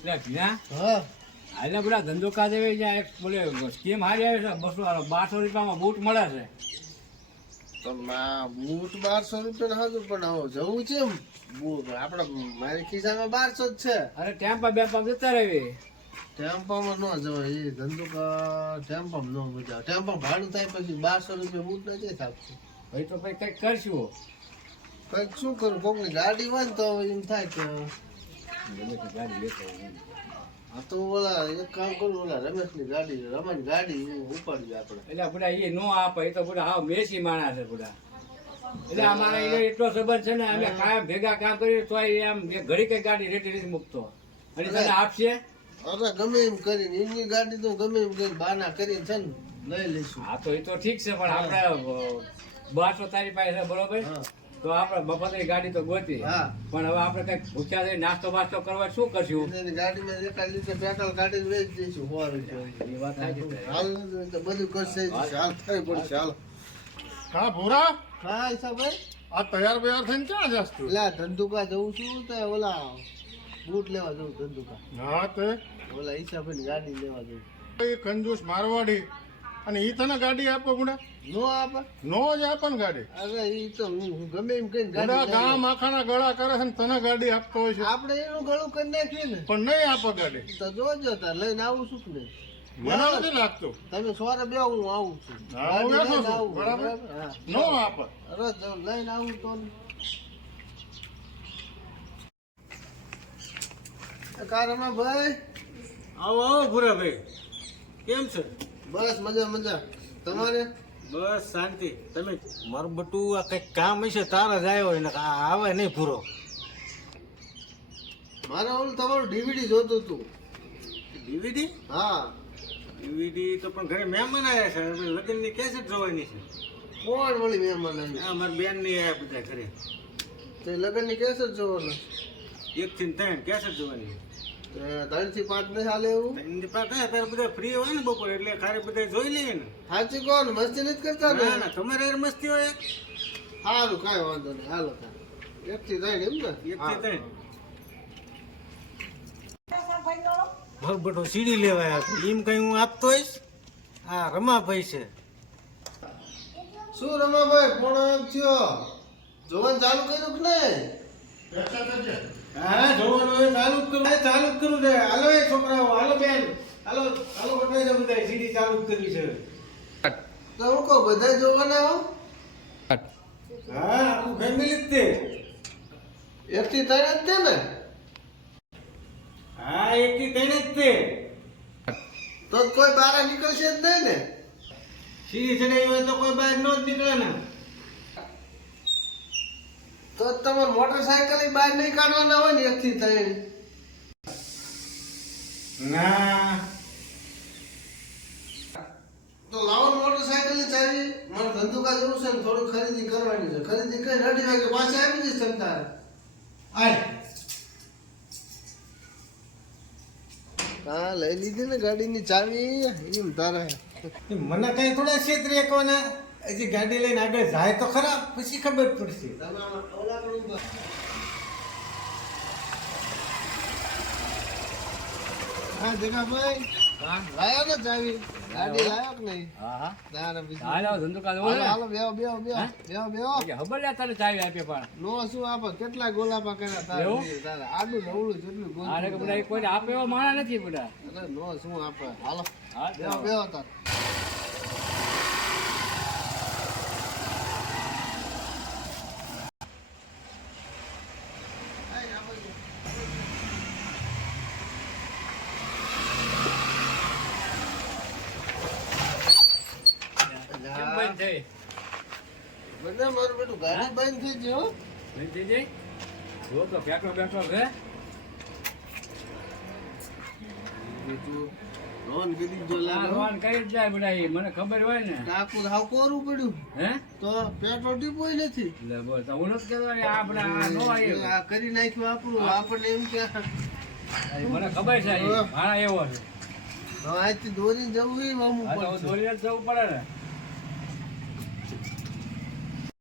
એટલે ભીના હા. એટલે બધા ધંધો કાજે જ્યાં. એક બોલે સ્કીમ હારી આવે છે? બસો બારસો રૂપિયામાં બૂટ મળે છે. તો મા બૂટ બારસો રૂપિયા હતું પણ હવે જવું છે એમ બૂટ? આપડે મારી ખિસ્સામાં બારસો જ છે. અરે ટેમ્પા બેમ્પા જતા રહેવી ટેમ્પામાં ન જવાય. એ ધંધો ટેમ્પામાં ન મજા ટેમ્પા ભાડું થાય પછી બારસો રૂપિયા બૂટ નથી થાપતું ભાઈ તો ભાઈ કંઈક કરશું. કંઈક શું કરું? કોકની ગાડી હોય ને તો એમ થાય કે આ તો ઓલા એક કામ કરું ઓલા રમેશની ગાડી રમણ ગાડી એ ઉપાડ્યું આપણે એટલે બધા એ નો આપે એ તો બધા હાવ મેસી માણસ છે બધા. એટલે અમારે એ એટલો સંબંધ છે ને અમે કાયમ ભેગા કામ કરીએ તો એમ ઘડી કઈ ગાડી રેટી નથી મૂકતો. અને તને આપશે? અરે ગમે એમ કરીને એમની ગાડી તો ગમે એમ કરીને બાના કરીને છે ને લઈ લઈશું. હા તો એ તો ઠીક છે પણ આપણે બારસો તારી પાસે બરોબર? તો આપણે બપોરની ગાડી તો ગોતી. હા. પણ હવે આપણે કંઈક ભૂખ્યા થઈ નાસ્તો બાસ્તો કરવા શું કરશું? ગાડી ગાડીમાં એકાદ લીટર પેટ્રોલ ગાડી વેચ દઈશું. હાલ તો બધું કરશે. હાલ થાય પડશે હાલ હા ભૂરા? હા ઈશાભાઈ આ તૈયાર બૈયાર થઈને ક્યાં જાસ તું? આ ધંધુકા જવું છું તો ઓલા બૂટ લેવા જવું ધંધુકા. હા તે? ઓલા ઈશાભાઈ ગાડી લેવા જવું એ કંજૂસ મારવાડી. અને ઈ તને ગાડી આપો ગુડા? નો આપે. નો જ આપે ને ગાડી? અરે ઈ તો ગમે એમ કઈ ગુડા ગામ આખાના ગળા કરે છે ને તને ગાડી આપતો હોય છે. આપણે એનું ગળું કરી નાખીએ ને. પણ નહીં આપે ગાડી. તો જોજો તાર લઈને આવું છું ને મને નથી લાગતું. તમે સોરે બે હું આવું છું. લઈને આવું, બરાબર? નો આપે. અરે લઈને આવું તો કારમાં ભાઈ? આવો આવો ભૂરાભાઈ. કેમ છે? બસ મજા મજા. તમારે? બસ શાંતિ. તમે મારું બટું આ કંઈક કામ હશે તારા જ આવ્યો ને આ આવે નહીં પૂરો. મારે ઓલું તમારું ડીવીડી જોતું હતું. ડીવીડી હા. ડીવીડી તો પણ ઘરે મહેમાન આવ્યા છે. લગ્નની કેસેટ જોવાની છે. કોણ વળી મહેમાન આવ્યા આ મારી બેનની આવ્યા બધા ઘરે. તે લગ્નની કેસ જ જોવાનું. એક થી ત્રણ કેસેટ જોવાની તે ત્રણથી પાંચ નહીં હાલે એવું? પાસે થાય ત્યારે બધા ફ્રી હોય ને બપોર એટલે ખારે બધા જોઈ લઈએ ને. સાચી કોણ મસ્તી નથી કરતા ને? ના ના તમારે યાર મસ્તી હોય. સારું કાંઈ વાંધો નહીં હાલો તાર. એક થી ત્રણ એમ ને? થી હા. ત્રણ. મારું બટું સીડી લેવા આવ્યા છે એમ કઈ હું આપતો હોઈશ? હા રમાભાઈ છે. શું રમાભાઈ પોણો થયો? જોવાનું ચાલુ કર્યું કે નહીં? હા જોવાનું ચાલુ કરું. ચાલુ જ કરું છે. હાલો એ છોકરાઓ હાલો બેન. હાલો હાલો બટવાઈ બધા સીડી ચાલુ જ કરવી છે. તો હું કહું બધા જોવાના હો? હા આખું ફેમિલી જ તે. એક થી ત્રણ જ તે ને? હા એક થી ત્રણ જ તે. તો કોઈ બહાર નીકળશે જ નહીં ને? સીડી ચડાવી હોય તો કોઈ બહાર ન જ નીકળે ને. તો તમે તમારે મોટરસાયકલ બહાર નહીં કાઢવાના હોય ને એક થી ત્રણ. ના. તો લાવો મોટરસાયકલ ચાવી. મારે ધંધુકા જવું છે ને થોડું ખરીદી કરવાની છે. ખરીદી કરી અઢી વાગે પાછા આપી દઈશ તમ તારે. આય. હા લઈ લીધી ને ગાડીની ચાવી. એમ તારે. મને કઈ થોડા ક્ષેત્રે એકવાના. હજી ગાડી લઈને આગળ જાય તો ખરા પછી ખબર પડશે. હા જગાભાઈ. લાયો ને ચાવી ગાડી લાયો? કે નહીં? હા હા. તારે બીજું હાલો ધંધો કાજે હાલો બેહો બેહો બેહો બેહો બેહો. ખબર લે તને ચાવી આપી પણ. નો શું આપે? કેટલા ગોલામાં કર્યા તારે? તારે આડું નવડું જેટલું ગોલ આને બધા કોઈ આપે એવો માણા નથી બધા. અરે નો શું આપે? હાલો. હા બેહો બેહો તાર કેમ બંધ થઈ બધા મારું બેટું ગાડી બંધ થઈ ગઈ બંધ થઈ જાય જો તો બેઠો બેઠો કીધી જો રોન કરી જ જાય બધા મને ખબર હોય ને. કાકુ હાવ કોરું પડ્યું. હે? તો પેટ્રોલ ટીપોય નથી. લે બોલ તો હું નથી કહેતો કે આ નો આવ્યો આ કરી નાખ્યું આપણું. આપણને એમ કે મને ખબર છે. માણા એવો છે. આજથી દોરીને જવું દોરીને જવું પડે ને.